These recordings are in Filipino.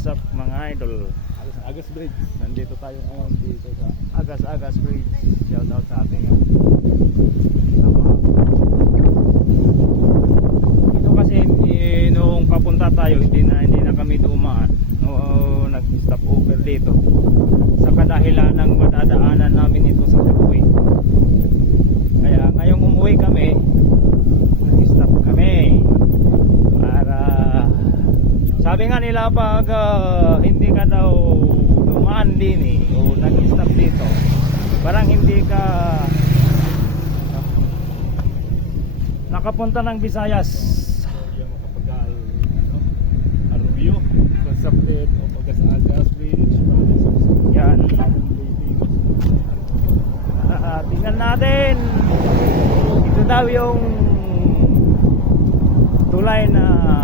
what's up mga idol? Agas, Agas Bridge. Nandito tayo ngayon dito sa Agas Agas Bridge. Shout out sa ating. Ito kasi eh, nung papunta tayo hindi na hindi na kami dumaan. Oo, nag-stop over dito. Sa kadahilan ng madadaanan namin ito sa Taguig. Kaya ngayong umuwi kami, nag-stop kami. Para sabi nga nila pag ah, hindi ka daw dumaan din eh, o nag-stop dito, parang hindi ka nakapunta ng Visayas. ano, Arroyo, Agas Bridge. province of Cebu. Yan. Ah, tingnan natin. Ito daw yung tulay na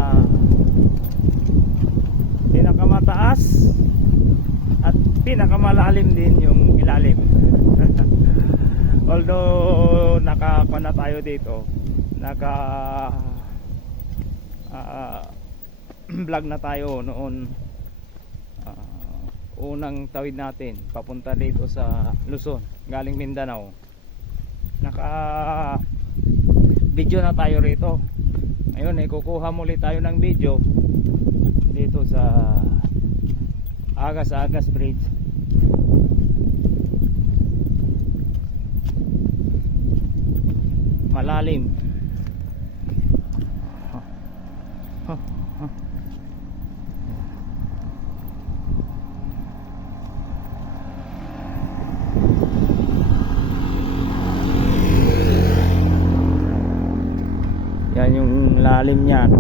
pinakamalalim din yung ilalim. Although nakakuha na tayo dito, naka ah, vlog na tayo noon. Ah, unang tawid natin papunta dito sa Luzon galing Mindanao. Naka video na tayo rito. Ngayon eh kukuha muli tayo ng video dito sa Agas Agas Bridge malalim Yan yung lalim niyan.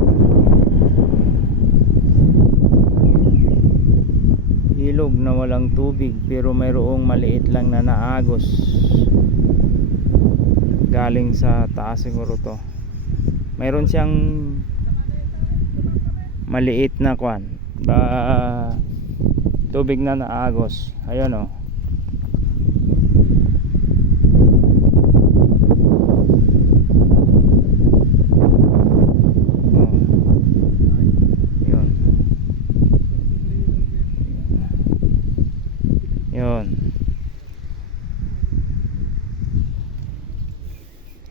Ilog na walang tubig pero mayroong maliit lang na naagos. Galing sa taas siguro to. Mayroon siyang maliit na kwan. Ba tubig na naagos. Ayun oh.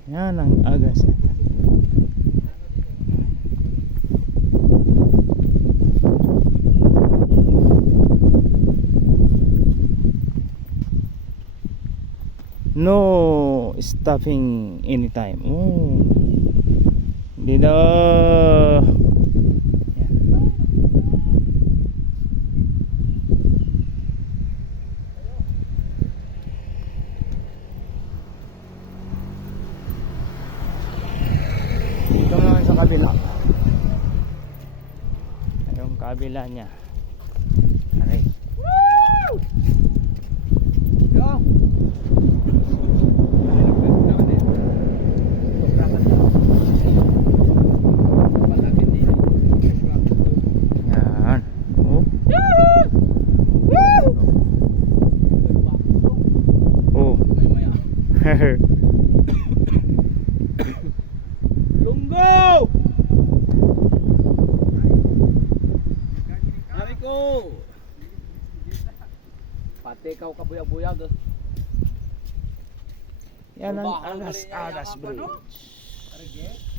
Yan ang agas. No stopping anytime. Oh. Hindi na. Yan. Dito naman sa kabila. Yung kabila niya. Aray. Go! Yan. Oh. Oh. Pati ikaw kabuyag-buyag. Yan ang agas yakap, bridge. ano?